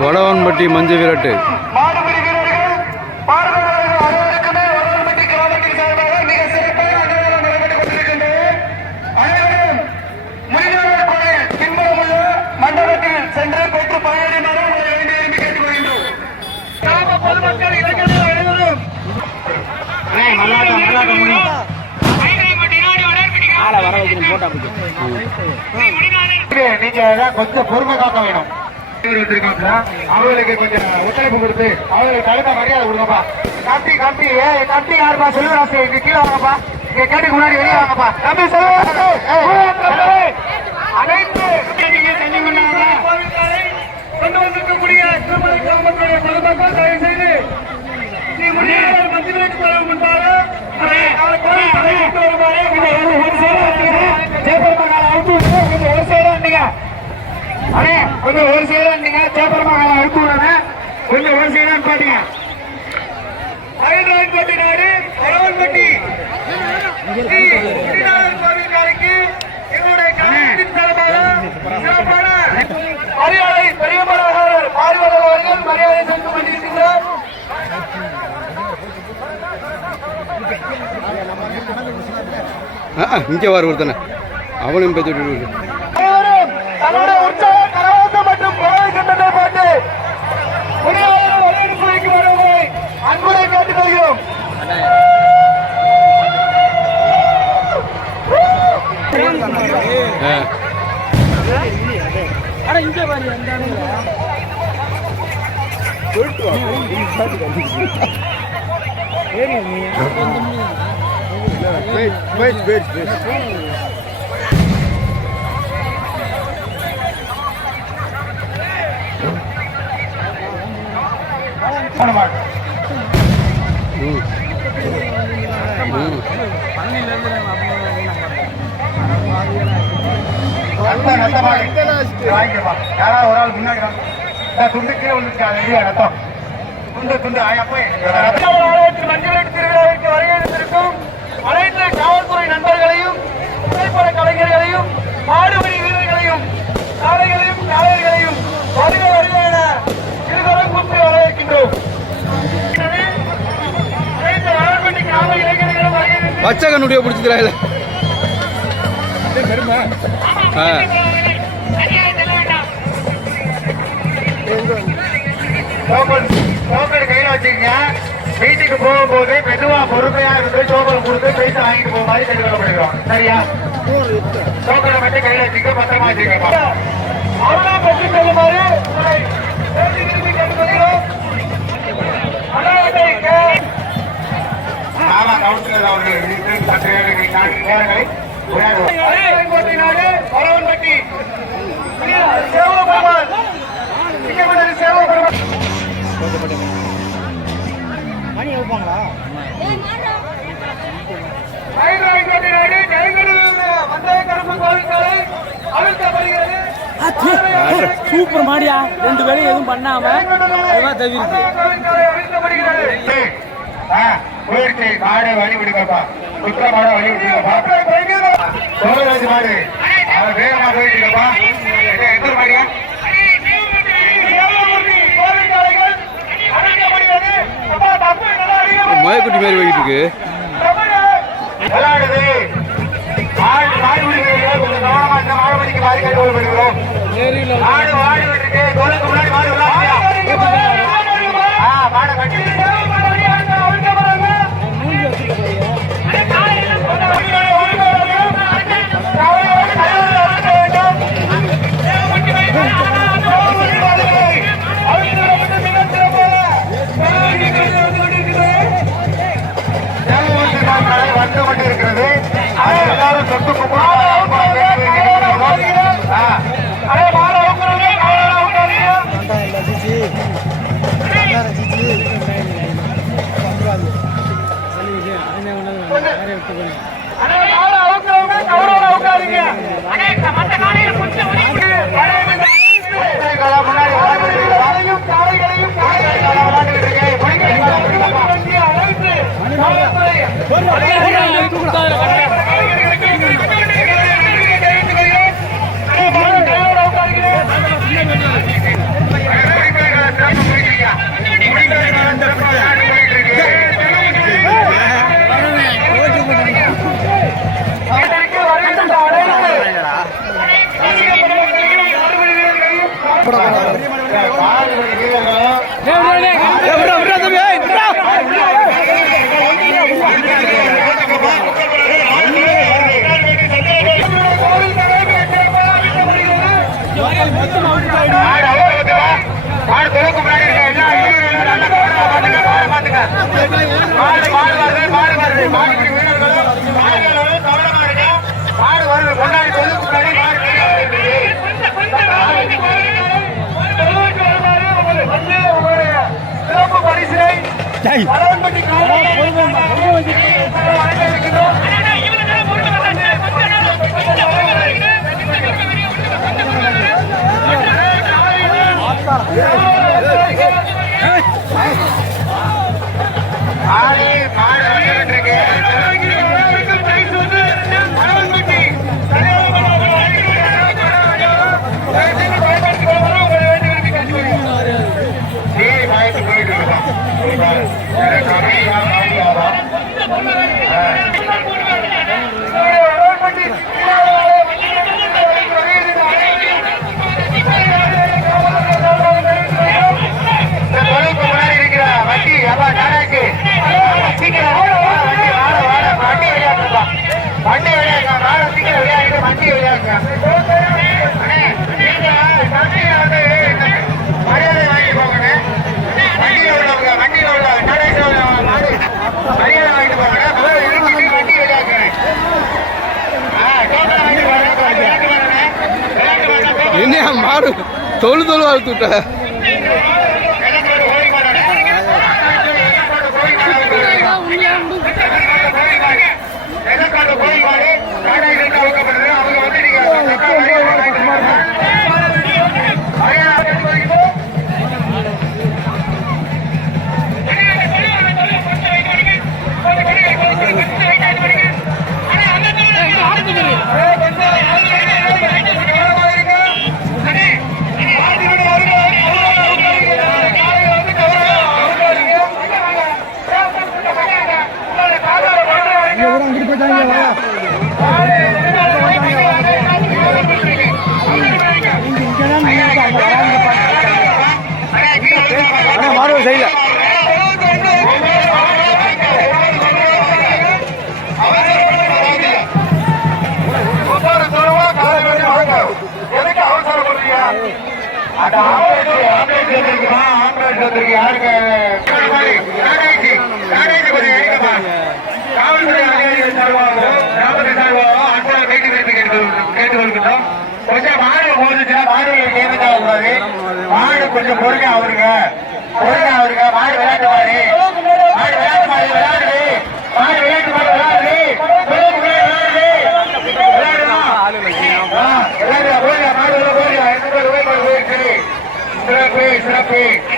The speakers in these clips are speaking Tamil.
வடவன்பட்டி மஞ்சு விரட்டு. நீங்க கொஞ்சம் பொறுமை காக்க வேணும். கொஞ்சம் ஒத்துழைப்பு கொடுத்து அவங்களுக்கு தகுந்த மரியாதை கொடுங்கப்பா. கம்பி கம்பி கம்பி யாருப்பா? செல்வராசி இங்க கீழே வாங்கப்பா. இங்க கேட்டுக்கு முன்னாடி வெளியே வாங்கப்பா. தம்பி செல்வராசி அனைத்து கொண்டு வந்திருக்கக்கூடிய திருமலை கிராமத்துடைய பொதுமக்கள் தயவு செய்து முன்பாக ஒரு சைடா அண்ணே கொஞ்சம் ஒரு சைடா நீங்க சேப்பரமாக அனுப்பி விடுங்க கொஞ்சம் ஒரு சைடா பாத்தீங்க அயல்ராயன்பட்டி நாடு அழவன்பட்டி ஸ்ரீ எங்களுடைய சிறப்பான மரியாதை பெரியமராக பார்வையாளர் அவர்கள் மரியாதை இங்கே ஒருத்தனை. அவனும் பேச்சு கேட்டுக்கொள்கிறோம் ஆ ம் ம் நல்ல ரத்தமாக வாங்கிக்கப்பா யாராவது ஒரு ஆள் முன்னாடி துண்டு கீழே விழுந்துருக்காங்க ரத்தம் துண்டு துண்டு ஆயா போய். பச்சை கண்ணுடைய பிடிச்சிக்கிறாயில ஆ. டோக்கன் கையில வச்சுக்கங்க வீட்டுக்கு போகும்போது மெதுவா பொறுமையா இருந்து டோக்கன் கொடுத்து பைசா வாங்கிட்டு போக மாதிரி தெரிவிக்கப்படுகிறோம் சரியா? டோக்கனை மட்டும் கையில வச்சுக்க பத்திரமா வச்சுக்கோங்க. அவ்வளவு பெற்று செல்லுமாறு வந்தய கருப்பு கோவில் சாலை அழுத்தப்படுகிறது சூப்பர் மாடியா. ரெண்டு வேலையும் எதுவும் பண்ணாம தவிர்த்து. போயிடுச்சு மாடு வழி விடுங்கப்பா குற்ற மாட வழி விடுங்கப்பா சோழராஜ் மாடு. அவர் வேகமா போயிட்டு இருக்கப்பா என்ன எந்த மாடியா மயக்குட்டி மாதிரி போய்கிட்டு இருக்கு. மாடு விடுகிறீர்கள் கொஞ்சம் கவனமா இந்த மாடு மணிக்கு மாறி கேட்டு விடுகிறோம் மாடு மாடு அவுத்து விட்டுவா. மாடு துறக்கு முன்னாடி மாடு மாடு வருது பாரு தொழு தொழு அழுத்து விட்ட அந்த ஆம்புலன்ஸ் ஆம்புலன்ஸ் வந்திருக்குமா ஆம்புலன்ஸ் வந்திருக்கு யாருக்கு காவல்துறை அதிகாரிகள் சார்பாகவோ காவல்துறை சார்பாகவோ அன்பாக வேண்டி விரும்பி கேட்டு கொஞ்சம் மாடு போதுச்சுன்னா மாடுகள் ஏமாற்ற கூடாது மாடு கொஞ்சம் பொறுங்க அவருங்க பொறுங்க அவருங்க மாடு விளையாட்டு மாடு மாடு விளையாட்டு மாடு விளையாடு மாடு விளையாட்டு மாடு விளையாடுது விளையாடுது விளையாடுமா ஆ, விளையாடுங்க, போடுங்க, மாடு உள்ள போடுங்க. எந்த பேர் போய் போய் போய் சரி. சிறப்பு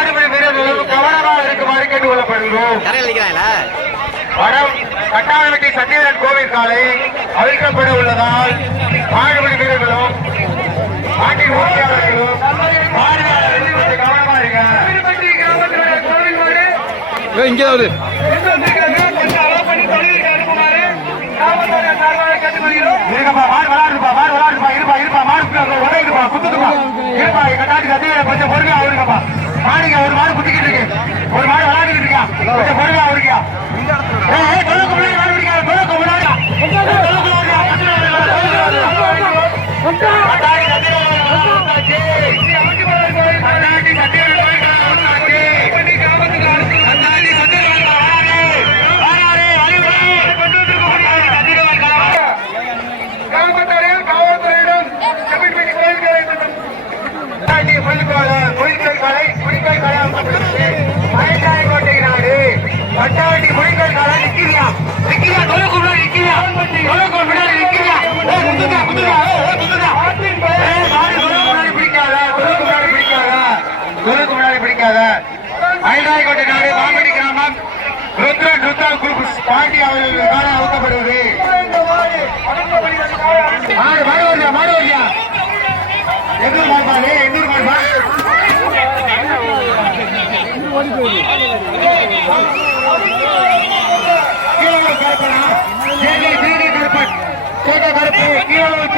மாடுபிடி வீரர்களும் கவனமாக இருக்குமாறு கேட்டுக் கொள்ளப்படுகிறோம் வடம் கட்டாளவட்டி சத்தியவரன் கோவில் காலை அவிழ்க்கப்பட உள்ளதால் மாடுபிடி வீரர்களும் பார்வையாளர்களும் கொஞ்சம் கவனமா இருங்க. ஏய், இங்கே வருது இருக்கப்பா மாடு விளாடுப்பா மாடு விளாடுப்பா இருப்பா இருப்பா மாடு உடையுதுப்பா குத்துதுப்பா இருப்பா கட்டாட்டி சத்தியவரன் கொஞ்சம் பொறுமையா அவருக்கப்பா மாடுங்க ஒரு மாடு குத்திக்கிட்டு இருக்கு. ஒரு மாடு விளாடிக்கிட்டு இருக்கா? கொஞ்சம் பொறுமையா தொழுக்கு முன்னாடி மாடு மாடு வருதியா மாடு வருதியா எந்தூர் மாடு எந்தூர் மாடு கீழே கருப்பனா. கருப்பன் கருப்பு கீழே கருப்பு